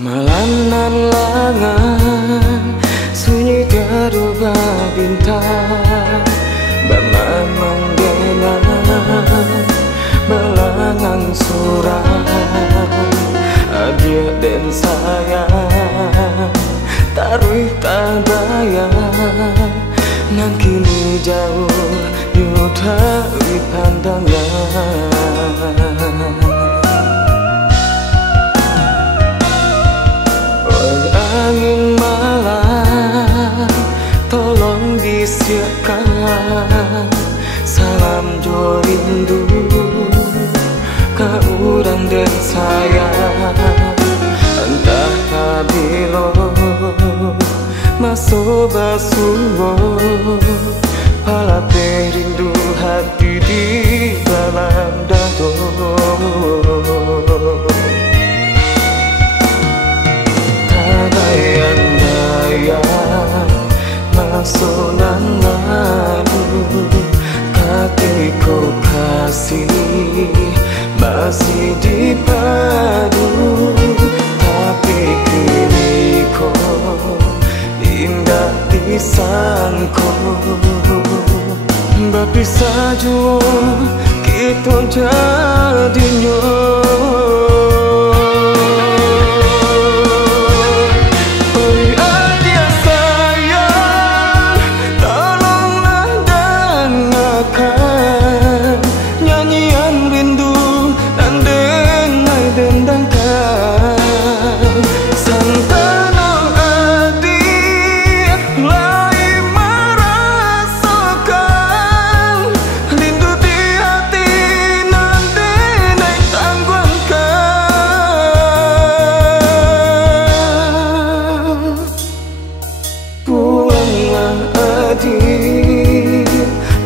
Malam nan lengang sunyi tiada bintang, Baman menggena melangang surat adik dan sayang taruh tak bayang nang kini jauh yuta di pandangan. Angin malam tolong disiapkan salam jo rindu ke urang dan sayang, entah kabilo masuk basuh palape rindu hati di dalam dado. Bayang-bayang masunan lalu hatiku kasih masih dipadu, tapi kini kau indah disangko berpisah jua kita jadinya.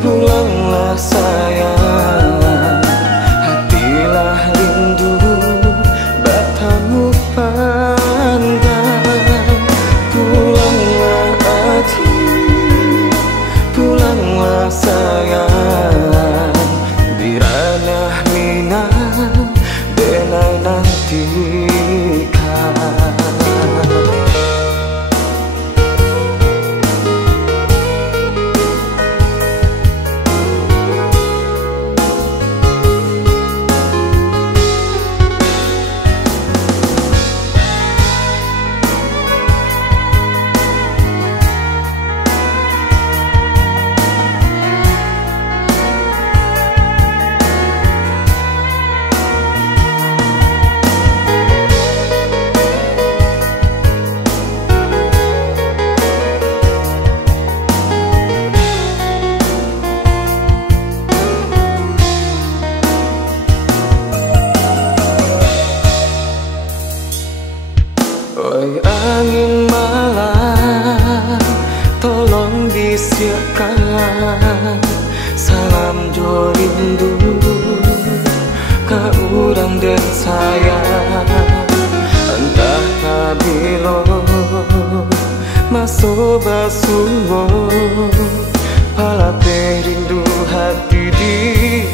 Pulanglah sayang, hatilah rindu bertemu pandang. Pulanglah hati, pulanglah sayang, di ranah minang benai nantikan. Oi angin malam tolong disiapkan salam jo rindu ke urang dan sayang, entah kabilo masuk basuh palape rindu hati di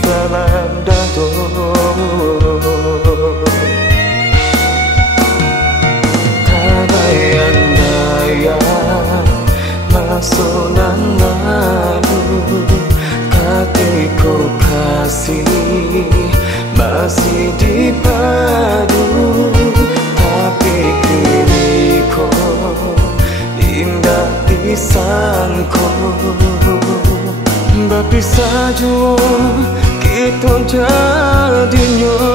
dalam dado. Bayang-bayang masunan lalu hatiku kasih masih dipadu, tapi kini kau indah disangko berpisah jua kita jadinya.